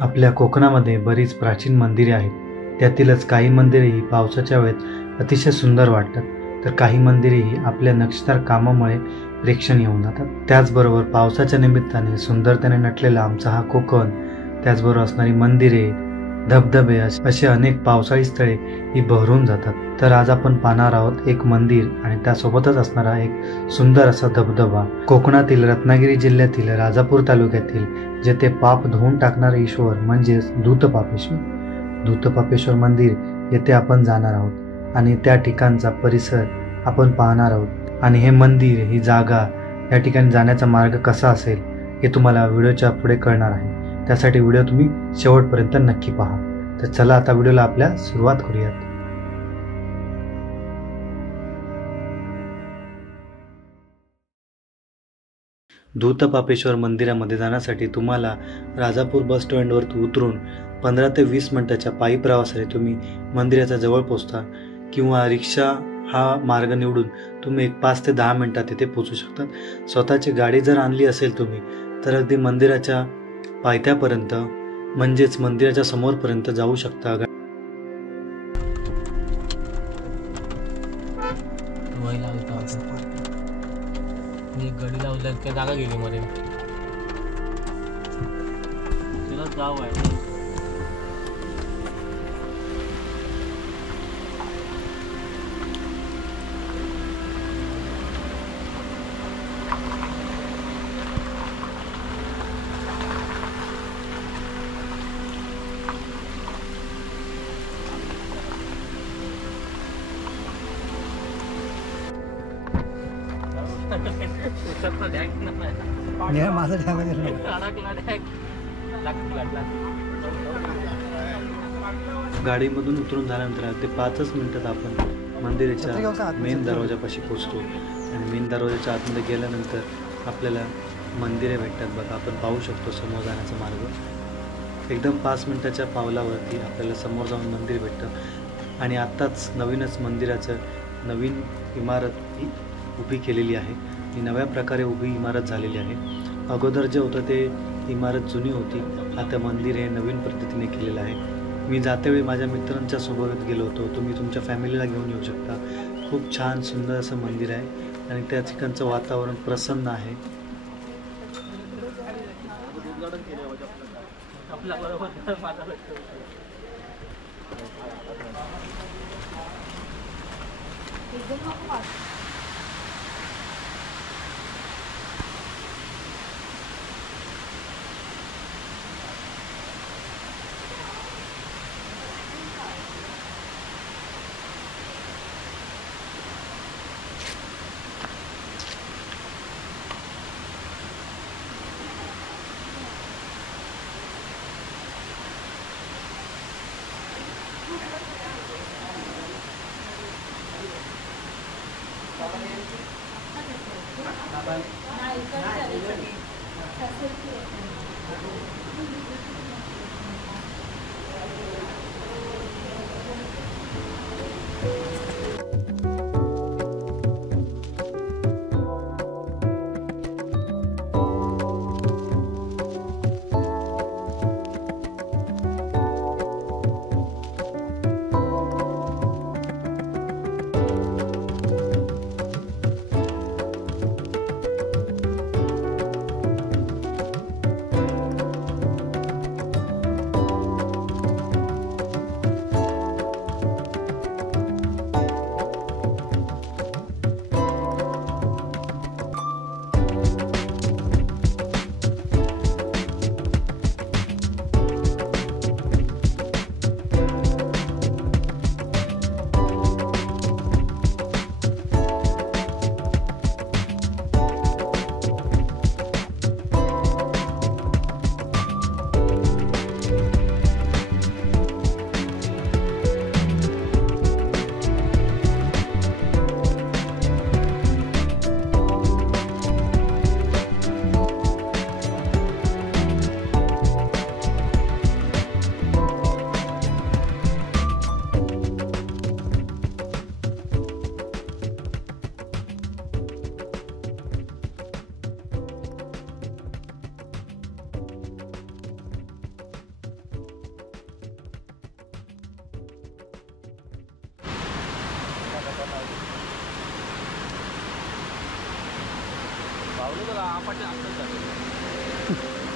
आपल्या कोकणामध्ये बरीच प्राचीन मंदिरे आहेत. त्यातीलच काही मंदिरे ही पावसाच्या वेळेत अतिशय सुंदर वाटतात, तर काही मंदिरे ही आपल्या नक्षीदार कामामुळे प्रेक्षणीय होऊन जातात. त्याचबरोबर पावसाच्या निमित्ताने सुंदरतेने नटलेला आमचा हा कोकण, त्याचबरोबर असणारी मंदिरे, धबधबे असे अनेक पावसाळी स्थळे ही बहरून जातात. तर आज आपण पाहणार आहोत एक मंदिर आणि त्यासोबतच असणारा एक सुंदर असा धबधबा. कोकणातील रत्नागिरी जिल्ह्यातील राजापूर तालुक्यातील जेथे पाप धुवून टाकणारे ईश्वर म्हणजेच दूतपापेश्वर मंदिर येथे आपण जाणार आहोत आणि त्या ठिकाणचा परिसर आपण पाहणार आहोत. आणि हे मंदिर, ही जागा, या ठिकाणी जाण्याचा मार्ग कसा असेल हे तुम्हाला व्हिडिओच्या पुढे कळणार आहे. त्यासाठी व्हिडिओ तुम्ही शेवटपर्यंत नक्की पहा. तर चला आता व्हिडिओला आपल्या सुरुवात करूयात. दूतपापेश्वर मंदिरामध्ये जाण्यासाठी तुम्हाला राजापूर बस स्टँडवरती उतरून 15 ते 20 मिनिटाच्या पायी प्रवासाने तुम्ही मंदिराच्या जवळ पोहोचता, किंवा रिक्षा हा मार्ग निवडून तुम्ही एक 5 ते 10 मिनिटात तिथे पोहोचू शकतात. स्वतःची गाडी जर आणली असेल तुम्ही, तर अगदी मंदिराच्या पायथ्यापर्यंत म्हणजेच मंदिराच्या समोरपर्यंत जाऊ शकता. गडी लावल्या काय जागा गेली मध्ये तिला जाव आहे. गाडीमधून उतरून झाल्यानंतर अगदी 5 मिनिटात आपण मंदिराच्या मेन दरवाजापाशी पोहोचतो. आणि मेन दरवाजाच्या आतमध्ये गेल्यानंतर आपल्याला मंदिरे भेटतात. बघा, आपण पाहू शकतो समोर जाण्याचा मार्ग. एकदम 5 मिनिटाच्या पावलावरती आपल्याला समोर जाऊन मंदिर भेटतं. आणि आत्ताच नवीनच मंदिराचं नवीन इमारत ही उभी केलेली आहे. ही नव्या प्रकारे उभी इमारत झालेली आहे. अगोदर जे होतं ते इमारत जुनी होती, आता मंदिर हे नवीन पद्धतीने केलेलं आहे. मी जातेवेळी माझ्या मित्रांच्या सोबत गेलो होतो. तुम्ही तुमच्या फॅमिलीला घेऊन येऊ शकता. खूप छान सुंदर असं मंदिर आहे आणि त्या ठिकाणचं वातावरण प्रसन्न आहे. बोलू तुला आपाच्या आत्ताच जातो